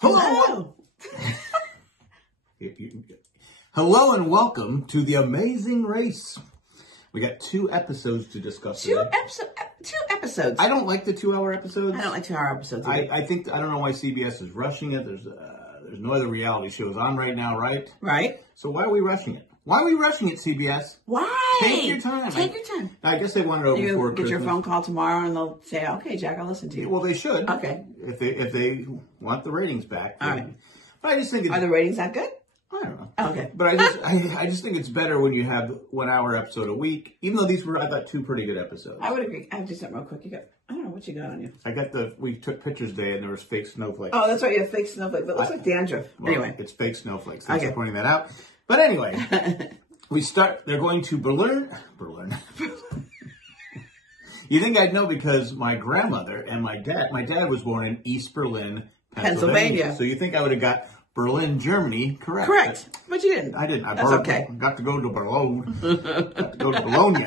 Hello. Hello and welcome to The Amazing Race. We got 2 episodes to discuss today. 2 episodes. I don't like the 2-hour episodes. I don't like 2-hour episodes either. I don't know why CBS is rushing it. There's no other reality shows on right now, right? Right. So why are we rushing it? Why are we rushing it, CBS? Why? Take your time. Take your time. I guess they want it over before Get Christmas. your phone call tomorrow and they'll say, okay, Jack, I'll listen to you. Well, they should. Okay. If they want the ratings back. All right. But I just think Are the ratings that good? I don't know. Okay. But I just think it's better when you have 1-hour episode a week, even though these were, I thought, 2 pretty good episodes. I would agree. I have to do something real quick. I don't know what you got on you. We took pictures today and there was fake snowflakes. Oh, that's right. You have fake snowflake, but it looks like dandruff. Well, anyway. It's fake snowflakes. Thanks for pointing that out. But anyway, they're going to Berlin. You think I'd know because my grandmother and my dad was born in East Berlin, Pennsylvania. So you think I would have got Berlin, Germany, correct. Correct. But you didn't. I didn't. That's okay. Got to go to Berlin. Got to go to Bologna.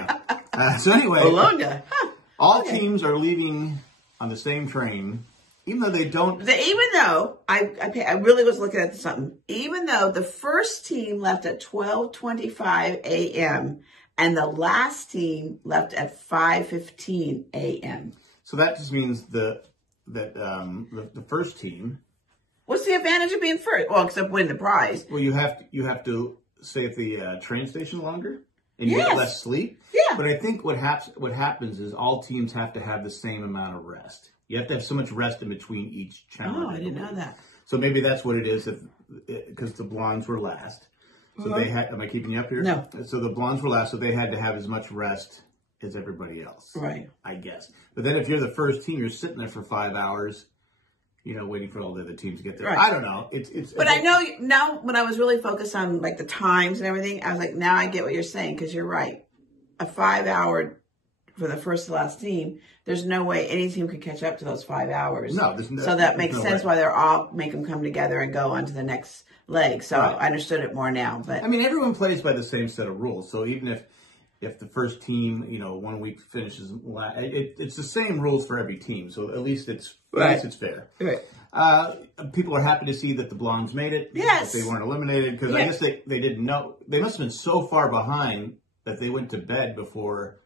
So anyway. Bologna. Huh. All teams are leaving on the same train, even though they don't. Even though I really was looking at something. Even though the first team left at 12:25 a.m. and the last team left at 5:15 a.m. So that just means the first team. What's the advantage of being first? Well, except win the prize. Well, you have to stay at the train station longer, and you get less sleep. Yeah. But I think what happens is all teams have to have the same amount of rest. You have to have so much rest in between each challenge. Oh, I didn't know that. So maybe that's what it is, because the blondes were last. So they had. Am I keeping you up here? No. So the blondes were last, so they had to have as much rest as everybody else. Right. I guess. But then if you're the first team, you're sitting there for 5 hours. Waiting for all the other teams to get there. Right. I don't know. But I know now when I was really focused on like the times and everything, I was like, now I get what you're saying because you're right. A 5-hour for the first to last team, there's no way any team could catch up to those 5 hours. No, so that makes sense why they're all make them come together and go on to the next leg. So I understood it more now. But I mean, everyone plays by the same set of rules. So even if the first team, 1 week finishes, it's the same rules for every team. So at least it's fair. Right. People are happy to see that the blondes made it. Yes. That they weren't eliminated because I guess they didn't know. They must have been so far behind that they went to bed before.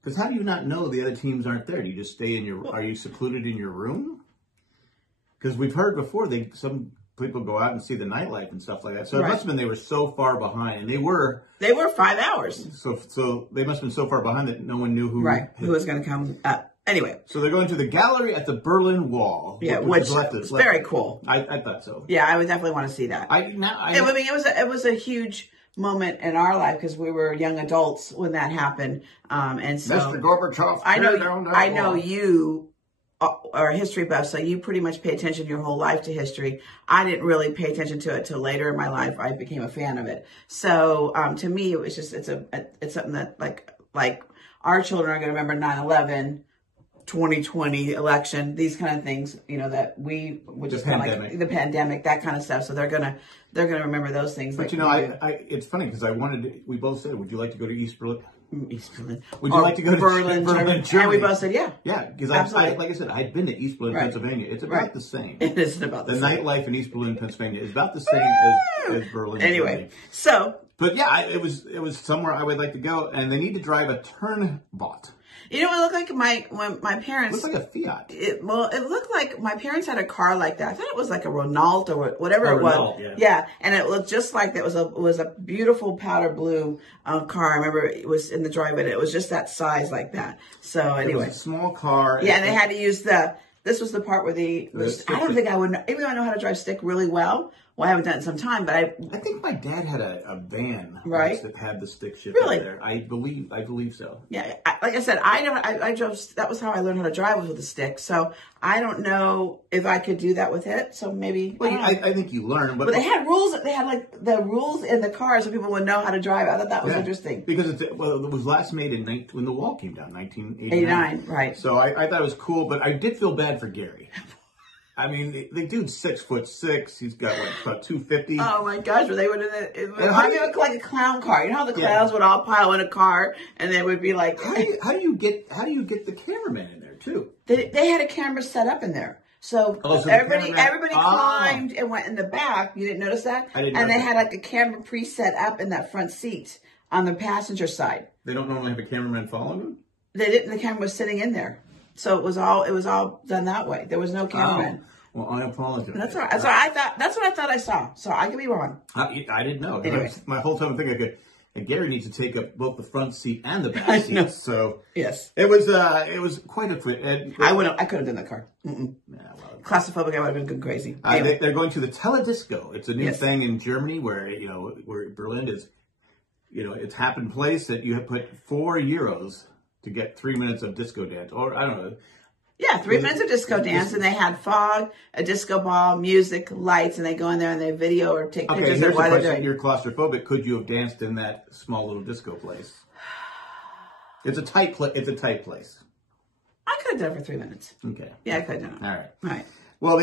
Because how do you not know the other teams aren't there? Do you just stay in your? Are you secluded in your room? Because we've heard before some people go out and see the nightlife and stuff like that. So it must have been they were so far behind, and they were 5 hours. So they must have been so far behind that no one knew who was going to come up. Anyway, so they're going to the gallery at the Berlin Wall. Yeah, which is very cool. I thought so. Yeah, I would definitely want to see that. It was a huge moment in our life because we were young adults when that happened. And so Mr. Gorbachev, I know you are a history buff, so you pretty much pay attention your whole life to history. I didn't really pay attention to it till later in my life. I became a fan of it. So to me, it was just it's something that like our children are going to remember 9/11. 2020 election, these kind of things, that we would just kind of like the pandemic, that kind of stuff. So they're gonna remember those things. But it's funny because we both said, would you like to go to East Berlin? East Berlin. Would you like to go to Berlin, Germany? And we both said, yeah. Yeah, because like I said, I'd been to East Berlin, Pennsylvania. It's about the same. It is about the same. The nightlife in East Berlin, Pennsylvania is about the same as Berlin. Anyway, Germany. so. But yeah, it was somewhere I would like to go, and they need to drive a turnabout. You know what it looked like? When my parents... It looked like a Fiat. It looked like my parents had a car like that. I thought it was like a Renault or whatever it was. Renault, yeah, and it looked just like that. It was a beautiful powder blue car. I remember it was in the driveway. And it was just that size like that. So anyway. It was a small car. Yeah, and they had to use this was the part where I don't think I would, even though I know how to drive stick really well. Well, I haven't done it in some time, but I think my dad had a van that had the stick shift really? there. I believe so. Yeah, like I said, I drove. That was how I learned how to drive, was with a stick. So I don't know if I could do that with it. So maybe. Well, I think you learn, but they had rules. They had like the rules in the car, so people would know how to drive. I thought that was interesting because it was last made when the wall came down, 1989. Right. So I thought it was cool, but I did feel bad for Gary. I mean, the dude's 6'6". He's got about 250. Oh my gosh! They would it looked like a clown car. You know how the clowns would all pile in a car, and they would be like, how do you get the cameraman in there too? They had a camera set up in there. So, Oh, so everybody climbed and went in the back. You didn't notice that? I didn't. And notice they had like a camera preset up in that front seat on the passenger side. They don't normally have a cameraman following them? They didn't. The camera was sitting in there, so it was all done that way. There was no cameraman. Oh. Well, I apologize. That's all right. That's what I thought I saw. So I could be wrong. I didn't know. Anyway. My whole time I'm thinking, Gary needs to take up both the front seat and the back seat. So yes, it was quite a fit. I could have done that car. Well, claustrophobic. I would have been crazy. Anyway. They're going to the Teledisco. It's a new thing in Germany where Berlin is. It's happened place that you have put €4 to get 3 minutes of disco dance, or I don't know. Yeah, 3 minutes of disco dance, and they had fog, a disco ball, music, lights, and they go in there and they video or take pictures of what they're doing. You're claustrophobic. Could you have danced in that small little disco place? It's a tight place. I could have done it for 3 minutes. Okay. Yeah, I could have done it. All right. Well,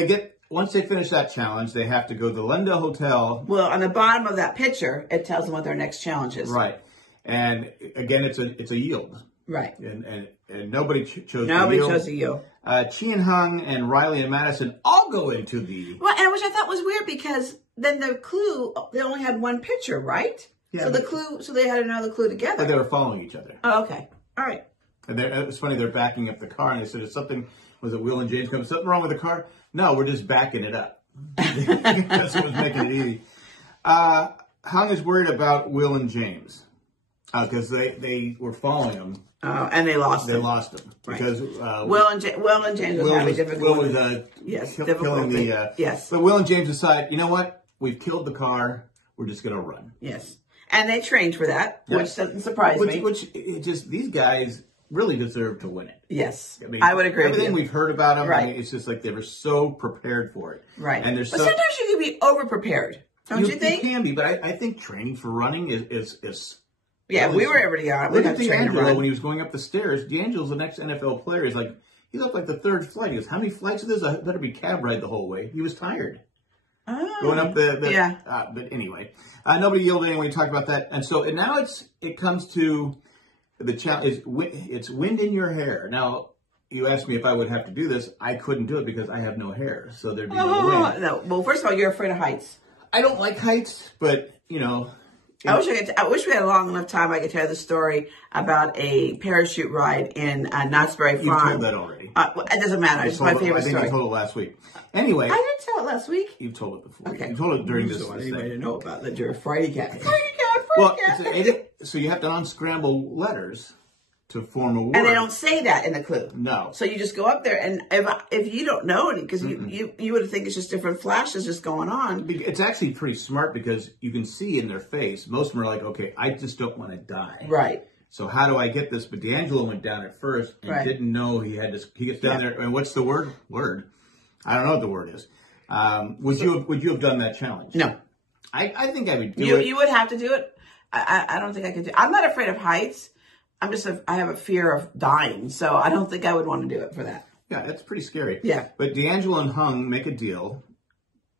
once they finish that challenge, they have to go to the Linda Hotel. Well, on the bottom of that picture, it tells them what their next challenge is. Right. And again, it's a yield. Right. And nobody chose Nobody chose a yield. Chi and Hung and Riley and Madison all go into the... Well, and which I thought was weird because then the clue, they only had one picture, right? Yeah. So they had another clue together. But they were following each other. Oh, okay. All right. And it's funny, they're backing up the car, and they said, was it Will and James coming? Something wrong with the car? No, we're just backing it up. That's what was making it easy. Hung is worried about Will and James because they were following him. And they lost him. They lost him because Will and James was having difficulty. Will was killing the... yes. But Will and James decide, you know what? We've killed the car. We're just going to run. Yes. And they trained for that, which doesn't surprise me. These guys really deserve to win it. Yes. I would agree with you. Everything we've heard about them, right. It's just like they were so prepared for it. Right. And but sometimes you can be over-prepared, don't you think? You can be, but I think training for running is yeah, we were already on. Look at D'Angelo when he was going up the stairs. D'Angelo's the next NFL player. He's up like the third flight. He goes, how many flights is this? I better be cab ride the whole way. He was tired. Oh. Going up yeah. But anyway, nobody yielded anyway. We talked about that. And so now it comes to the challenge. It's wind in your hair. Now, you asked me if I would have to do this. I couldn't do it because I have no hair. So there'd be no wind. No. Well, first of all, you're afraid of heights. I don't like heights, but, I wish we had a long enough time I could tell the story about a parachute ride in Knott's Berry Farm. You've told that already. It doesn't matter. It's my favorite story. I think you told it last week. Anyway. I didn't tell it last week. You've told it before. Okay. You told it during this. I want anybody to know about that. You're a Friday cat. So you have to unscramble letters to form a word. And they don't say that in the clue. No. So you just go up there, and if you don't know it, because you would think it's just different flashes just going on. It's actually pretty smart because you can see in their face, most of them are like, okay, I just don't want to die. Right. So how do I get this? But D'Angelo went down at first and didn't know he had to. He gets down there, and what's the word? Word. I don't know what the word is. Would you have done that challenge? No. I think I would do it. You would have to do it. I don't think I could do it. I'm not afraid of heights. I have a fear of dying, so I don't think I would want to do it for that. Yeah, that's pretty scary. Yeah. But D'Angelo and Hung make a deal,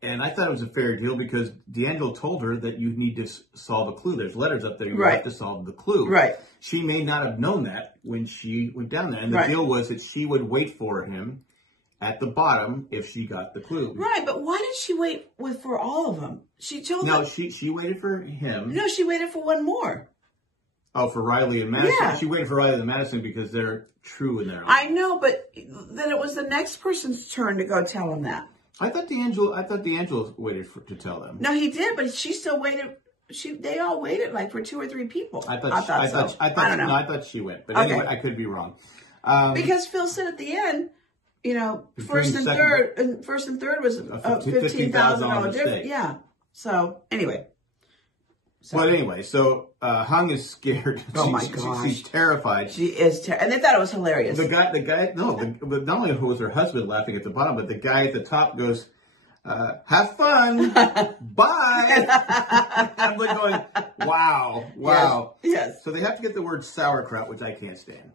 and I thought it was a fair deal because D'Angelo told her that you need to solve a clue. There's letters up there. You have to solve the clue. Right. She may not have known that when she went down there, and the deal was that she would wait for him at the bottom if she got the clue. Right, but why did she wait for all of them? She told them. No, she waited for him. No, she waited for one more. Oh, for Riley and Madison? Yeah. She waited for Riley and Madison because they're true in their life. I know, but then it was the next person's turn to go tell him that. I thought D'Angelo waited to tell them. No, he did, but she still waited. They all waited like for 2 or 3 people. I thought she went, but anyway, I could be wrong. Because Phil said at the end, first and third was a $15,000 difference. Yeah. So anyway. But anyway, so Hung is scared. Oh my gosh, she's terrified. She is, and they thought it was hilarious. The guy. No, but not only was her husband laughing at the bottom, but the guy at the top goes, "Have fun, bye." I'm like going, wow. Yes. So they have to get the word sauerkraut, which I can't stand.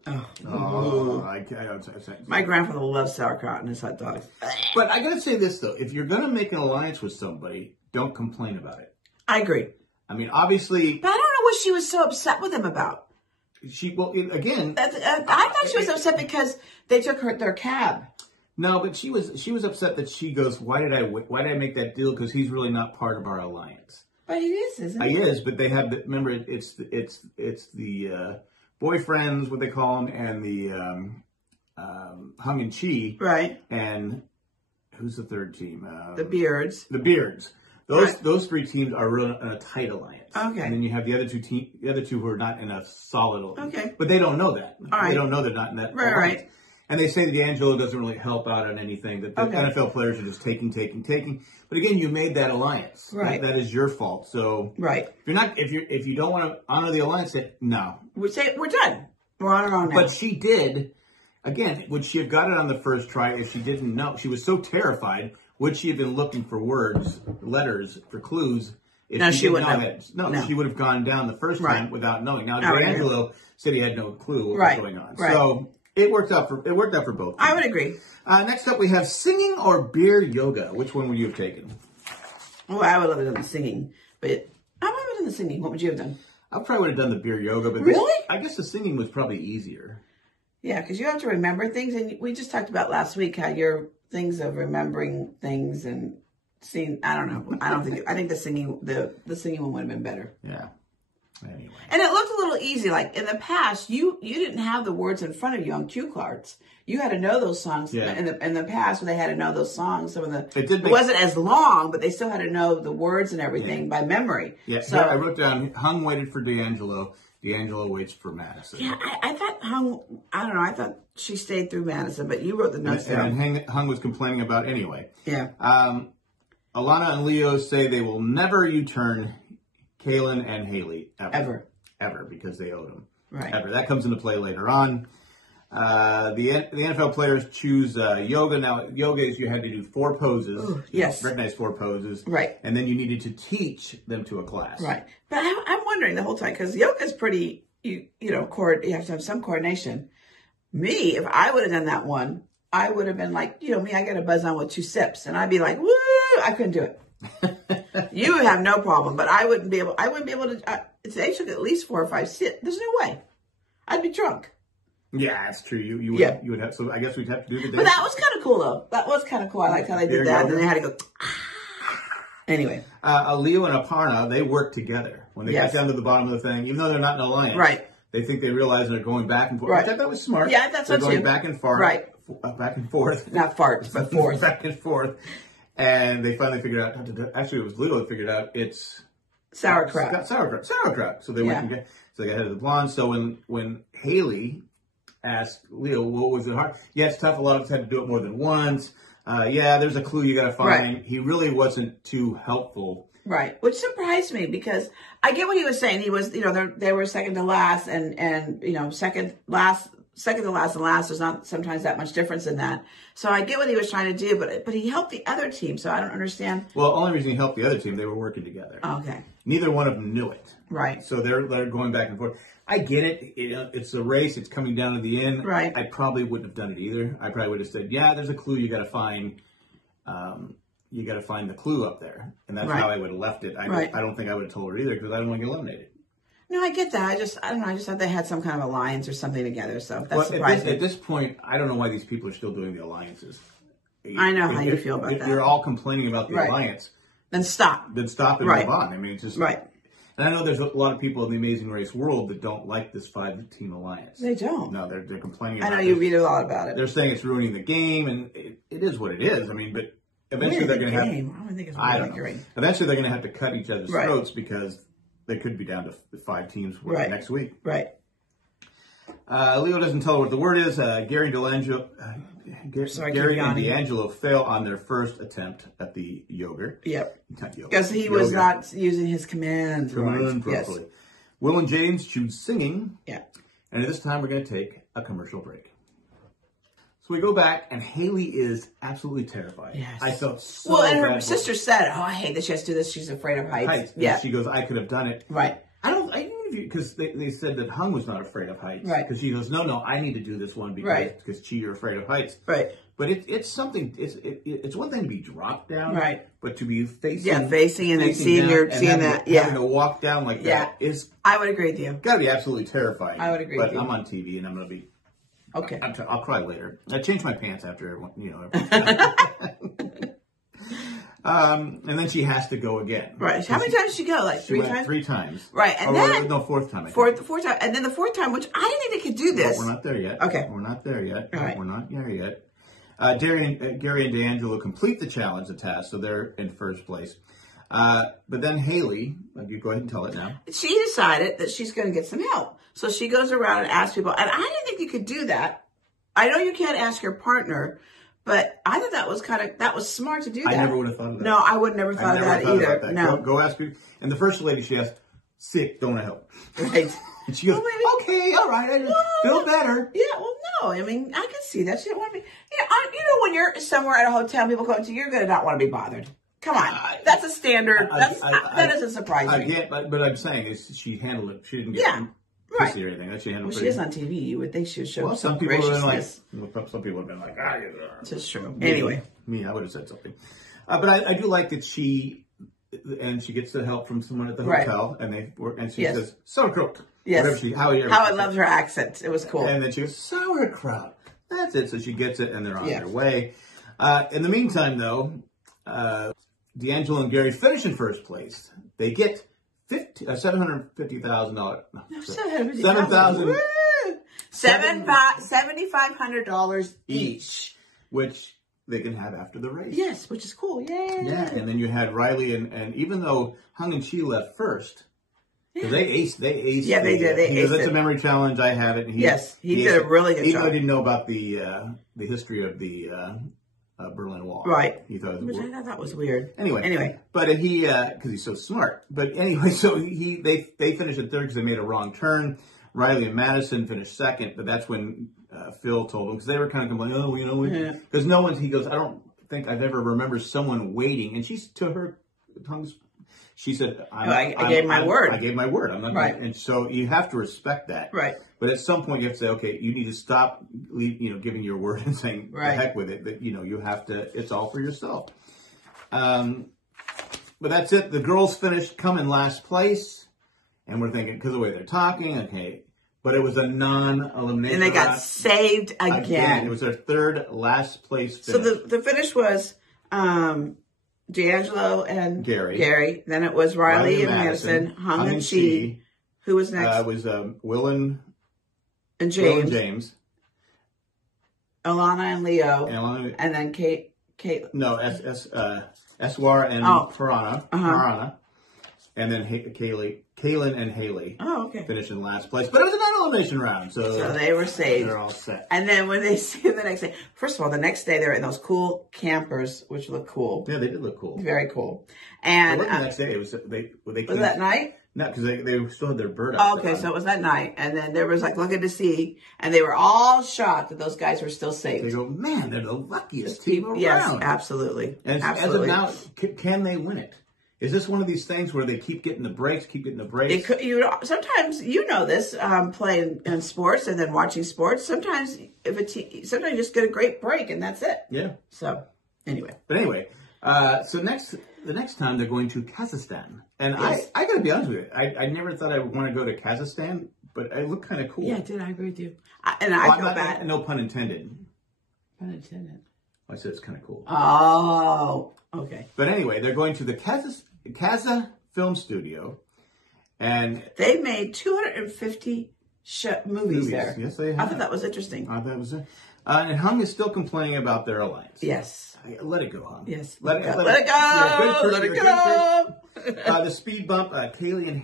My grandfather loves sauerkraut and his hot dogs. But I got to say this though: if you're going to make an alliance with somebody, don't complain about it. I agree. I mean, obviously... But I don't know what she was so upset with him about. I thought she was upset because they took their cab. No, but she was upset that she goes, why did I make that deal? Because he's really not part of our alliance. But he is, isn't he? He is, but they have remember it's the boyfriends, what they call them, and the Hung and Chi, right? And who's the third team? The Beards. The Beards. Those three teams are really in a tight alliance. Okay. And then you have the other two who are not in a solid alliance. Okay. But they don't know that. All right. They don't know they're not in that alliance. Right. And they say that D'Angelo doesn't really help out on anything. That the NFL players are just taking. But again, you made that alliance. Right. That is your fault. So right. If you don't want to honor the alliance, then no. We say we're done. We're on our own now. But she did. Again, would she have got it on the first try if she didn't know? She was so terrified. Would she have been looking for letters, for clues? If she wouldn't have. No, she would have gone down the first time without knowing. Now, D'Angelo said he had no clue what was going on. Right. So it worked out for both. I would agree. Next up, we have singing or beer yoga. Which one would you have taken? Oh, I would have done the singing, but I would have done the singing. What would you have done? I probably would have done the beer yoga, but really, I guess the singing was probably easier. Yeah, because you have to remember things, and we just talked about last week how your things of remembering things and seeing. I don't know. I think the singing one would have been better. Yeah. Anyway. And it looked a little easy. Like in the past, you didn't have the words in front of you on cue cards. You had to know those songs. Yeah. In the past, when they had to know those songs, it it wasn't as long, but they still had to know the words and everything by memory. Yeah. So I wrote down Hung waited for D'Angelo. D'Angelo waits for Madison. Yeah, I thought Hung. I don't know. I thought she stayed through Madison, but you wrote the notes down. And Hung was complaining about anyway. Yeah. Alana and Leo say they will never U-turn Kaylin and Haley ever because they owed them. Right. Ever. That comes into play later on. The NFL players choose yoga. Now, yoga is you had to do 4 poses. Ooh, yes. Recognize 4 poses. Right. And then you needed to teach them to a class. Right. But I'm wondering the whole time, because yoga is pretty, you have to have some coordination. Me, if I would have done that one, I would have been like, me, I got to buzz on with 2 sips. And I'd be like, woo, I couldn't do it. You would have no problem, but I wouldn't be able to. They took at least 4 or 5 sips. There's no way. I'd be drunk. Yeah, that's true. You would have. So I guess we'd have to do the. But that was kind of cool, though. That was kind of cool. I liked how they did that. And then they had to go. Anyway, Leo and Aparna, they work together when they get down to the bottom of the thing, even though they're not in an alliance. Right. They think they realize they're going back and forth. Right. I thought that was smart. Yeah, that's they're what going too. back and forth. Right. Back and forth. Not farts, but forth. Back and forth. And they finally figured out. Actually, it was Leo that figured out it's sauerkraut. Sauerkraut. So they went and so they got ahead of the blonde. So when Haley asked Leo, what was it hard? Yeah, it's tough. A lot of us had to do it more than once. There's a clue you got to find. Right. He really wasn't too helpful. Right, which surprised me because I get what he was saying. He was, they were second to last, and second to last and last. There's not sometimes that much difference in that. So I get what he was trying to do, but he helped the other team. So I don't understand. Well, the only reason he helped the other team, they were working together. Okay. Neither one of them knew it. Right. So they're going back and forth. I get it. It's a race. It's coming down to the end. Right. I probably wouldn't have done it either. I probably would have said, there's a clue you got to find. You got to find the clue up there. And that's how I would have left it. I don't think I would have told her either because I don't want to get eliminated. No, I get that. I don't know. I just thought they had some kind of alliance or something together. So that's surprising. At this point, I don't know why these people are still doing the alliances. I know how you feel about that. If you're all complaining about the alliance, then stop. Then stop and move on. I mean, it's just right. And I know there's a lot of people in the Amazing Race world that don't like this 5-team alliance. They don't. No, they're complaining about it. I know you read a lot about it. They're saying it's ruining the game, and it is what it is. I mean, but eventually they're going to have. I don't think it's ruining the game. Eventually they're going to have to cut each other's throats because they could be down to 5 teams next week. Right. Leo doesn't tell her what the word is. Gary and D'Angelo fail on their first attempt at the yoga. Yep. Because he was not using his command properly. Yes. Will and James choose singing. Yeah. And at this time, we're going to take a commercial break. So we go back, and Haley is absolutely terrified. Yes. I felt so bad. And her sister said, I hate that she has to do this. She's afraid of heights. Yeah. And she goes, I could have done it. Right. Because they said that Hung was not afraid of heights. Right. Because she goes, no, I need to do this one because Chi, you're afraid of heights. Right. But it's something. It's one thing to be dropped down. Right. But to be facing and then seeing that. Having to walk down like that is. I would agree with you. Got to be absolutely terrifying. I would agree with you. But I'm on TV and I'm going to be. Okay. I'll cry later. I changed my pants after everyone, and then she has to go again. Right. How many times did she go? Like She 3 went times? 3 times. Right. And then... No, 4th time. Fourth time. And then the 4th time, which I didn't think they could do this. But we're not there yet. Okay. We're not there yet. All right. We're not there yet. Gary and D'Angelo complete the challenge, the task, so they're in first place. But then Haley, you go ahead and tell it now. She decided that she's going to get some help. So she goes around and asks people. And I didn't think you could do that. I know you can't ask your partner, but I thought that was smart to do that. I never would have thought of that. No, I would never thought of that either. That. No. Go ask people. And the first lady she asked, sick, don't help. Right. And she goes, okay, all right, I feel better. Yeah, well, no, I mean, I can see that. She didn't want to be, when you're somewhere at a hotel, people come to you, you're going to not want to be bothered. Come on. That's a standard. That doesn't surprise me. But I'm saying is she handled it. She didn't get pissy or anything. She handled she is on TV. You would think she would show some people graciousness. Some people have been like, This is true. Anyway. I would have said something. But I do like that she gets the help from someone at the hotel, and she says, sauerkraut. Yes. How I loved her accent. It was cool. And then she goes, sauerkraut. That's it. So she gets it, and they're on their way. In the meantime, though, D'Angelo and Gary finish in first place. They get $750,000. $7,500 each, which they can have after the race. Yes, which is cool. Yay. Yeah, and then you had Riley and even though Hung and Chi left first. Because they aced. Yeah, they did. They aced That's a memory challenge. I have it. He did a really good job. Even though I didn't know about the history of the Berlin Wall. Right. He thought which I thought that was weird. Anyway. But he, because he's so smart. But anyway, so they finished in third because they made a wrong turn. Riley and Madison finished second, but that's when Phil told them, because they were kind of complaining, because no one's, he goes, I don't think I've ever remembered someone waiting. And she's, to her tongue's, she said, I gave my word. I gave my word. I'm not right. Gonna, and so you have to respect that. Right. But at some point you have to say, okay, you need to stop, giving your word and saying, the heck with it. That, you have to, it's all for yourself. But that's it. The girls finished come in last place. And we're thinking, because of the way they're talking, okay. But it was a non-elimination. And they got saved again. It was their third last place finish. So the finish was D'Angelo and Gary. Then it was Riley and Madison, Hung and Chi. Who was next? It was Will and James. Alana and Leo. And then Kate. No, Eswar and Parana. And then Kaylin and Haley finished in last place. But it was a non-elimination round. So they were saved. They're all set. And then when they see the next day, first of all, the next day they were in those cool campers, which look cool. Yeah, they did look cool. Very cool. And the next day, was that night? No, because they still had their bird out. Okay, so it was that night. And then there was looking to see, and they were all shocked that those guys were still saved. They go, man, they're the luckiest team around. Yes, absolutely. And absolutely. As of now, can they win it? Is this one of these things where they keep getting the breaks? Sometimes this playing in sports and then watching sports. Sometimes sometimes you just get a great break and that's it. Yeah. So anyway, so the next time they're going to Kazakhstan, and I got to be honest with you, I never thought I would want to go to Kazakhstan, but it looked kind of cool. Yeah, it did. I agree with you. I feel bad. No pun intended. Pun intended. I said it's kind of cool. Oh, okay. But anyway, they're going to the Kaza Film Studio, and they made 250 movies there. Yes, they have. I thought that was interesting. I thought it was. And Hung is still complaining about their alliance. Yes. Let it go, Hung. Yes. Let it go. Let it go. The speed bump. Kaylin and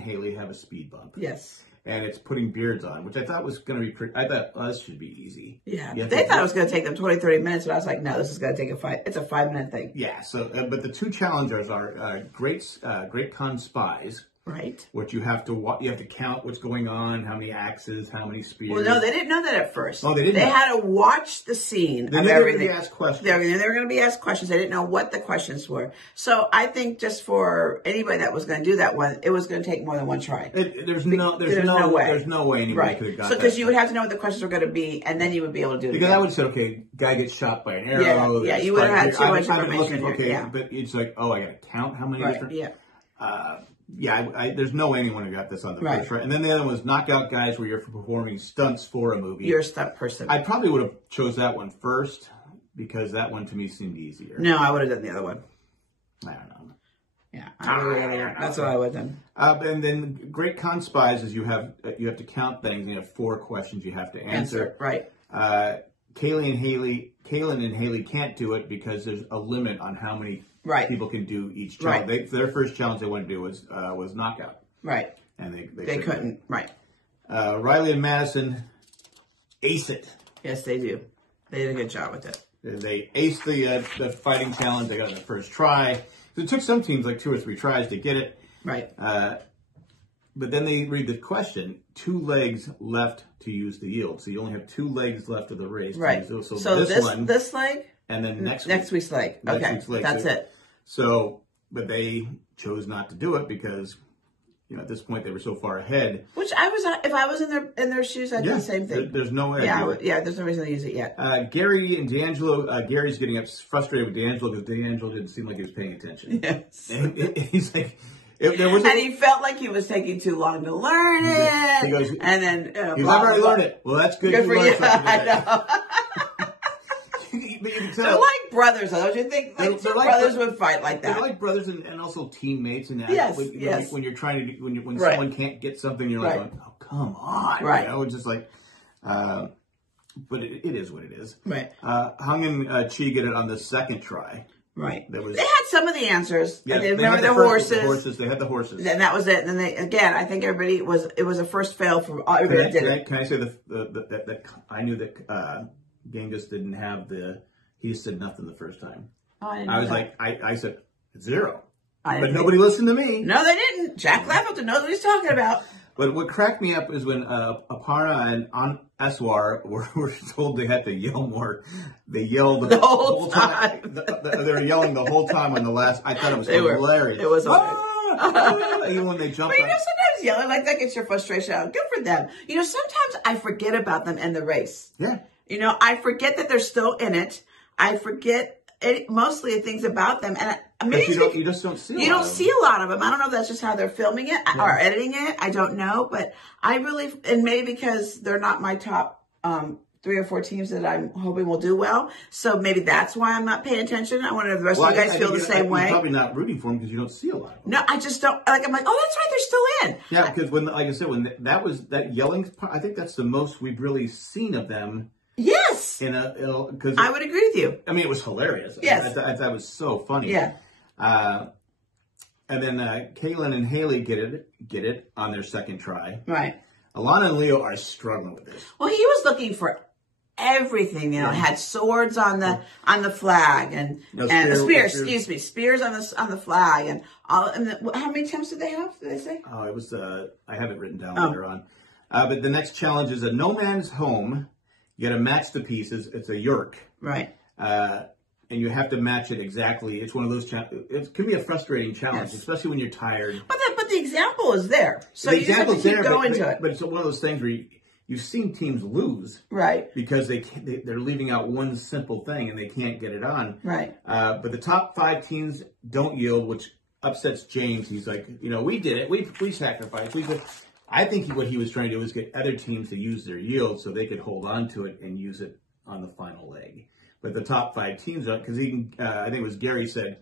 Haley have a speed bump. Yes. And it's putting beards on, which I thought was going to be pretty. I thought, this should be easy. Yeah. They thought it was going to take them 20, 30 minutes, but I was like, no, this is going to take it's a 5-minute thing. Yeah. So, but the two challengers are great con spies. Right. Which you have to count what's going on, how many axes, how many spears. Well, no, they didn't know that at first. Oh, they didn't. They had to watch the scene of everything. They were going to be asked questions. They were going to be asked questions. They didn't know what the questions were. So I think just for anybody that was going to do that one, it was going to take more than one try. There's no way. There's no way anybody could have got that. So because you would have to know what the questions were going to be, and then you would be able to do it. Because I would have said, okay, guy gets shot by an arrow. Yeah, you would have had too much information. But it's like, I got to count how many different. Yeah. Yeah, there's no way anyone who got this on the first try. And then the other one was knockout guys, where you're performing stunts for a movie. You're a stunt person. I probably would have chose that one first because that one to me seemed easier. No, I would have done the other one. I don't know. Yeah, that's what I would have done. And then great con spies is you have to count things. And you have 4 questions you have to answer. Right. Kaylin and Haley can't do it because there's a limit on how many people can do each challenge. Right. Their first challenge they wanted to do was knockout. Right. And they couldn't. Right. Riley and Madison ace it. Yes, they do. They did a good job with it. They aced the fighting challenge. They got it in the first try. It took some teams like 2 or 3 tries to get it. Right. But then they read the question, 2 legs left to use the yield. So you only have 2 legs left of the race. Right. So this leg? And then next week's leg. Okay. That's it. So, but they chose not to do it because, at this point they were so far ahead. Which if I was in their shoes, I'd do the same thing. There's no way. Yeah, there's no reason to use it yet. Gary and D'Angelo, Gary's getting frustrated with D'Angelo because D'Angelo didn't seem like he was paying attention. Yes. And he's like, and he felt like he was taking too long to learn it. He goes, and then I've already learned it. Well, that's good. Good for you. I know. But you can tell. They're like brothers, don't you think? They're like brothers would fight like that. They're like brothers and also teammates. And yes. When you're trying to when someone can't get something, you're like, oh, come on. Right. It's just like, but it is what it is. Right. Hung and Chi get it on the second try. Right. They had some of the answers. Yeah, they remember the horses. They had the horses. And that was it. And then I think it was a first fail for everybody that did it. Can I say that I knew that Genghis didn't have he said nothing the first time. Oh, I didn't know that. Like, I said 0. But nobody listened to me. No, they didn't. Jack Lappleton knows what he's talking about. But what cracked me up is when Aparna and Aswar were told they had to yell more. They yelled the whole time. They were yelling the whole time on the last. I thought it was hilarious. It was hilarious. Even when they jumped. But sometimes yelling like that gets your frustration out. Good for them. Sometimes I forget about them in the race. Yeah. I forget that they're still in it. I forget mostly things about them, and maybe you just don't see. You don't see a lot of them. I don't know if that's just how they're filming it or editing it. I don't know, but I really, and maybe because they're not my top 3 or 4 teams that I'm hoping will do well. So maybe that's why I'm not paying attention. I wonder if the rest of you guys feel the same way. You're probably not rooting for them because you don't see a lot of them. No, I just don't. I'm like, oh, that's right, they're still in. Yeah, because like I said, when that yelling part, I think that's the most we've really seen of them. Yes. Because I would agree with you. I mean, it was hilarious. Yes. I thought it was so funny. Yeah. And then Kaylin and Haley get it on their second try. Right. Alana and Leo are struggling with this. Well, he was looking for everything. Had swords on the flag and spears. Excuse me, spears on the flag and all. And how many attempts did they have? Did they say? Oh, it was. I have it written down later on. But the next challenge is a no man's home. You got to match the pieces. It's a yerk. Right. And you have to match it exactly. It's one of those it can be a frustrating challenge, especially when you're tired. But the example is there, so the you just have to keep going to it. But it's one of those things where you've seen teams lose, right? Because they're leaving out one simple thing and they can't get it on, right? But the top 5 teams don't yield, which upsets James. He's like, we did it. We sacrificed. I think what he was trying to do was get other teams to use their yield so they could hold on to it and use it on the final leg. But the top 5 teams, because I think it was Gary said,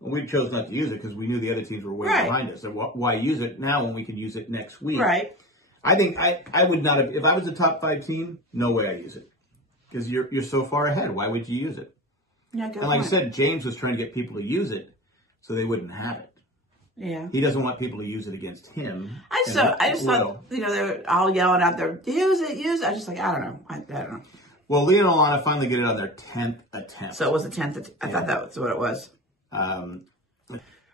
we chose not to use it because we knew the other teams were way behind us. So why use it now when we could use it next week? Right. I think I would not have, if I was a top 5 team, no way I'd use it. Because you're so far ahead. Why would you use it? Yeah, good and like point. I said, James was trying to get people to use it so they wouldn't have it. Yeah. He doesn't want people to use it against him. I just thought, they were all yelling out there, use it. I was just like, I don't know. I don't know. Well, Leo and Alana finally get it on their 10th attempt. So it was the 10th. I thought that was what it was. Well,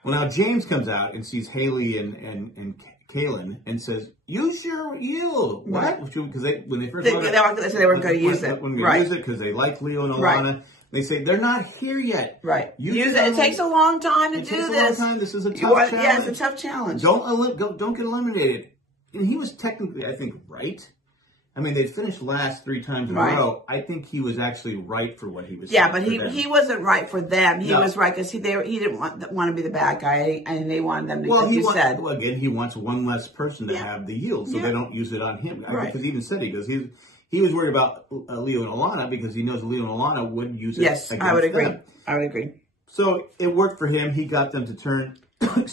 now James comes out and sees Haley and Kaylin and says, use your yield. What? Because when they first they said they weren't going to use it. Weren't going to use it because they like Leo and Alana. Right. They say, they're not here yet. Right. Use it. It takes a long time to do this. It takes a long time. This is a tough challenge. Yeah, it's a tough challenge. Don't get eliminated. And he was technically, I think, right. I mean, they finished last 3 times in a row. I think he was actually right for what he was saying. Yeah, but he wasn't right for them. He was right because he didn't want to be the bad guy, and they wanted them to, like you said. Well, again, he wants one less person to have the yield, so they don't use it on him. Because he even said, he was worried about Leo and Alana because he knows Leo and Alana would use it against I would agree. them. I would agree. So it worked for him. He got them to turn,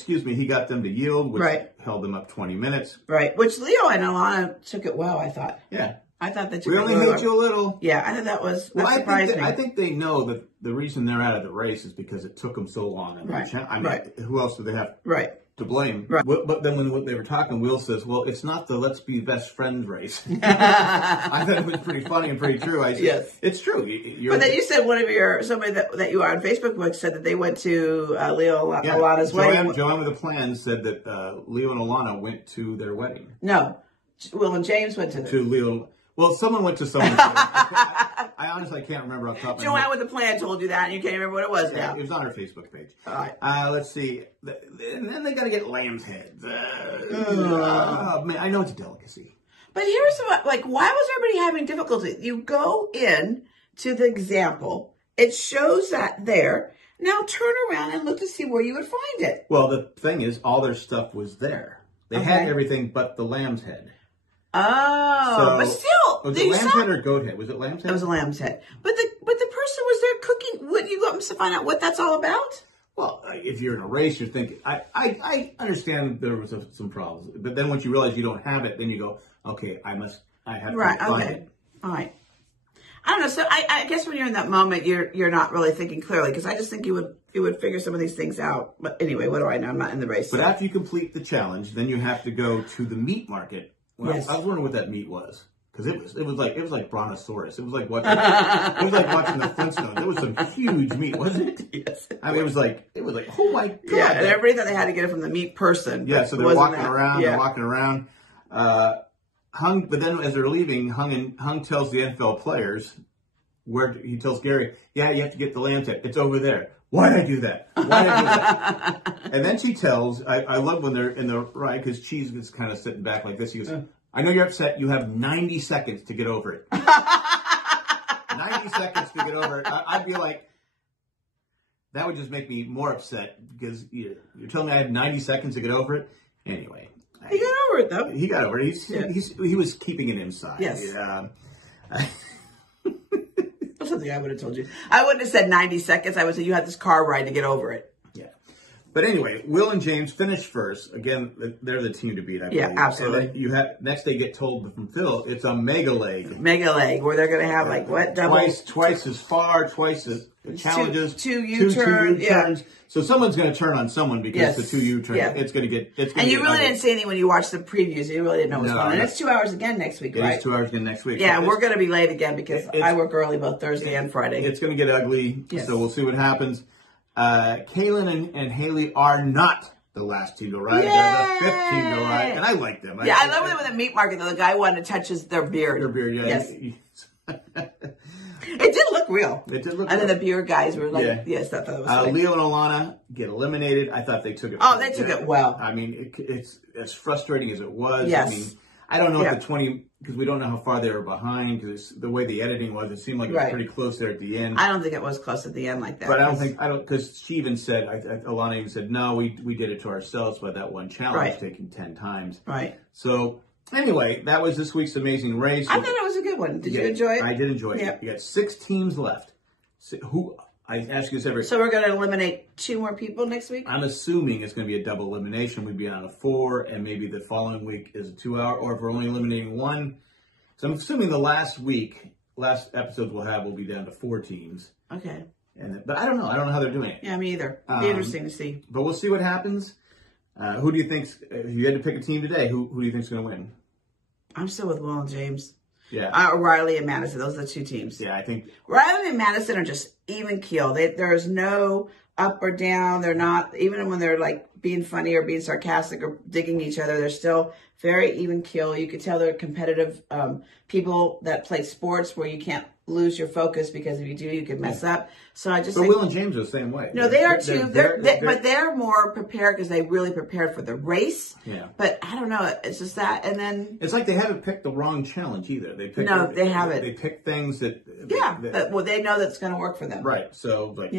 he got them to yield, which held them up 20 minutes. Right, which Leo and Alana took it well, I thought. Yeah. I thought that we only hate you a little. Yeah, I thought that surprised me. I think they know that the reason they're out of the race is because it took them so long. I mean, who else do they have to blame? Right. But then when they were talking, Will says, well, it's not the let's be best friends race. I thought it was pretty funny and pretty true. I said, yes. It's true. But then you said somebody that you are on Facebook with said that they went to Leo and Alana's wedding. Joanne with a Plan said that Leo and Alana went to their wedding. No. Will and James went to Leo. Well, someone went to someone's wedding. I honestly can't remember off the top of my head. Joanne with a Plan told you that, and you can't remember what it was now. It was on her Facebook page. All right. Let's see. And then they got to get lamb's heads. Man, I know it's a delicacy. But here's what, why was everybody having difficulty? You go in to the example. It shows that there. Now turn around and look to see where you would find it. Well, the thing is, all their stuff was there. They had everything but the lamb's head. Oh, but still, was it lamb's head or goat head? Was it lamb's head? It was a lamb's head. But the person was there cooking. Wouldn't you go up to find out what that's all about? Well, if you're in a race, you're thinking. I understand there was some problems, but then once you realize you don't have it, then you go, okay, I have to find it. All right. I don't know. So I guess when you're in that moment, you're not really thinking clearly because I just think you would figure some of these things out. But anyway, what do I know? I'm not in the race. But after you complete the challenge, then you have to go to the meat market. Well, I was wondering what that meat was because it was like brontosaurus. It was like watching the Flintstones. It was some huge meat, wasn't it? Yes. I mean, it was like oh my god. Yeah, and everybody thought they had to get it from the meat person. Yeah, so they're walking around. Yeah. They're walking around. But then as they're leaving, Hung tells the NFL players he tells Gary, yeah, you have to get the lamb's head. It's over there. Why did I do that? And then she tells, I love when they're in the ride because Cheese is kind of sitting back like this. He goes, I know you're upset. You have 90 seconds to get over it. 90 seconds to get over it. I'd be like, that would just make me more upset because you're telling me I have 90 seconds to get over it? Anyway. He got over it, though. He got over it. He was keeping it inside. Yes. That's something I would have told you. I wouldn't have said 90 seconds. I would say you had this car ride to get over it. Yeah. But anyway, Will and James finished first. Again, they're the team to beat, I believe. Yeah, absolutely. Next they get told from Phil, it's a mega leg. Mega leg, where they're going to have twice as far, twice as challenges. Two U-turns. Yeah. So someone's going to turn on someone because the two U-turns. Yeah. It's going to get. And you really didn't see anything when you watched the previews. You really didn't know what's going on. And it's 2 hours again next week, right? It's 2 hours again next week. Yeah, we're going to be late again because I work early both Thursday and Friday. It's going to get ugly. Yes. So we'll see what happens. Kaylin and Haley are not the last team to ride. Yay! They're the 5th team to ride, and I like them. I love them with the meat market. Though the guy wanted to touch their beard. Their beard, yeah. Yes. It did look real. It did look real. And then the real. beer guys were like, yes, I thought that was funny. Leo and Alana get eliminated. I thought they took it. Oh, they took it well. I mean, it's as frustrating as it was. Yes. I mean, I don't know if the 20, because we don't know how far they were behind, because the way the editing was, it seemed like it was pretty close there at the end. I don't think it was close at the end like that. But because she even said, Alana even said, no, we did it to ourselves by that one challenge, taking 10 times. Right. So, anyway, that was this week's Amazing Race. I thought it was a good one. Did you enjoy it? I did enjoy it. Yep. We got 6 teams left. I ask you this every. So we're going to eliminate 2 more people next week? I'm assuming it's going to be a double elimination. We'd be on a 4, and maybe the following week is a 2-hour, or if we're only eliminating 1. So I'm assuming the last episodes we'll have will be down to 4 teams. Okay. But I don't know. I don't know how they're doing it. Yeah, me either. It'll be interesting to see. But we'll see what happens. Who do you think, if you had to pick a team today, who do you think's going to win? I'm still with Will and James. Yeah. Riley and Madison. Those are the 2 teams. Yeah, I think. Riley and Madison are just even keel. There's no up or down. They're not, even when they're like being funny or being sarcastic or digging each other, they're still very even keel. You could tell they're competitive people that play sports where you can't lose your focus, because if you do, you can mess up. So I just But think, Will and James are the same way. no, they are too. But they're more prepared because they really prepared for the race. Yeah. But I don't know. It's just that, and then it's like they haven't picked the wrong challenge either. They picked they haven't. They picked things that but they know that's going to work for them. Right. So like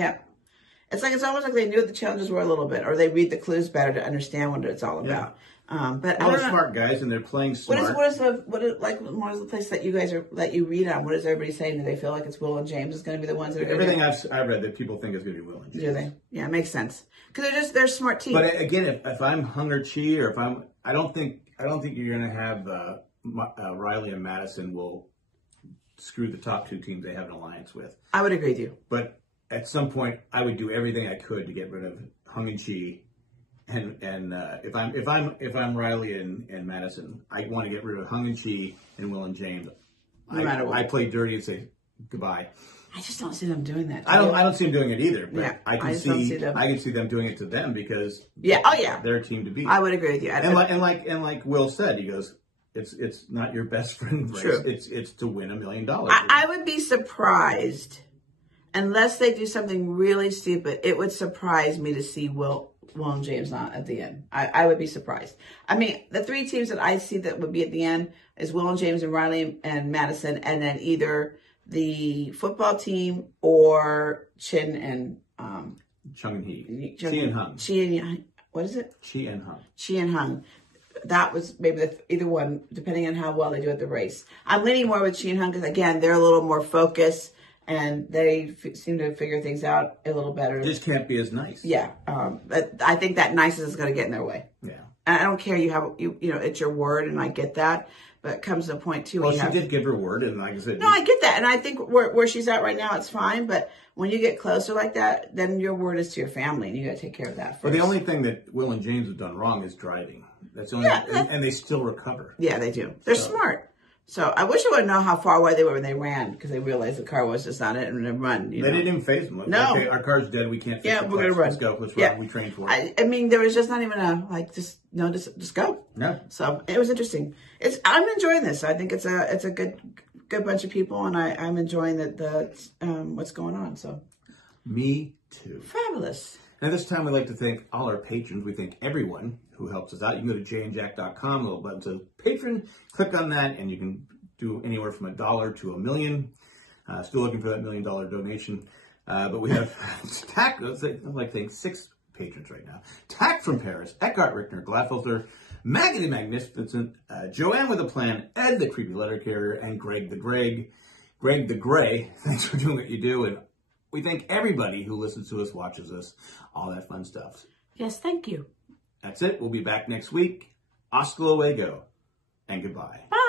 it's almost like they knew what the challenges were a little bit, or they read the clues better to understand what it's all about. But they're smart guys, and they're playing smart. What is the place that you guys that you read on? What is everybody saying? Do they feel like it's Will and James is going to be the ones that are everything I've read that people think is going to be Will and James? Do they? Yeah, it makes sense because they're a smart team. But again, if I'm Hung or Chi, or if I don't think you're going to have Riley and Madison will screw the top two teams they have an alliance with. I would agree with you. But at some point, I would do everything I could to get rid of Hung and Chi. And if I'm Riley and Madison, I want to get rid of Hung and Chi and Will and James. No matter what. I play dirty and say goodbye. I just don't see them doing that. I don't see them doing it either. But Yeah, I can see them doing it to them because they're a team to beat. I would agree with you. And like Will said, he goes, it's not your best friend race. True. It's to win $1 million. I would be surprised, unless they do something really stupid. It would surprise me to see Will and James not at the end. I would be surprised. I mean, the three teams that I see that would be at the end is Will and James and Riley and Madison, and then either the football team or Chin and Chung and Hee. Chi and Hung. Chi and what is it? Chi and Hung. Chi and Hung. That was maybe either one, depending on how well they do at the race. I'm leaning more with Chi and Hung because, again, they're a little more focused and they seem to figure things out a little better. Just can't be as nice. Yeah. But I think that niceness is going to get in their way. Yeah. And I don't care. You know, it's your word, and I get that. But it comes to a point, too. Well, she did give her word, and like I said... No, I get that. And I think where she's at right now, it's fine. But when you get closer like that, then your word is to your family, and you got to take care of that first. Well, the only thing that Will and James have done wrong is driving. That's the only, and they still recover. Yeah, they do. They're smart. So I wish I would know how far away they were when they ran, because they realized the car was just on it and they run. They didn't even phase them. No. Okay, our car's dead. We can't fix it. We're going to run. Let's go. Let's run. We trained for it. I mean, there was just not even just go. No. So it was interesting. I'm enjoying this. I think it's a good bunch of people, and I'm enjoying the what's going on. So. Me too. Fabulous. And this time we'd like to thank all our patrons. We thank everyone who helps us out. You can go to jayandjack.com, a little button says patron. Click on that, and you can do anywhere from $1 to $1 million. Still looking for that $1 million donation. But we have Tack, I'm like saying 6 patrons right now. Tack from Paris, Eckhart Rickner, Gladfelter, Maggie the Magnificent, Joanne with a Plan, Ed the Creepy Letter Carrier, and Greg the Gray. Thanks for doing what you do. And we thank everybody who listens to us, watches us, all that fun stuff. Yes, thank you. That's it. We'll be back next week. Hasta luego, and goodbye. Bye.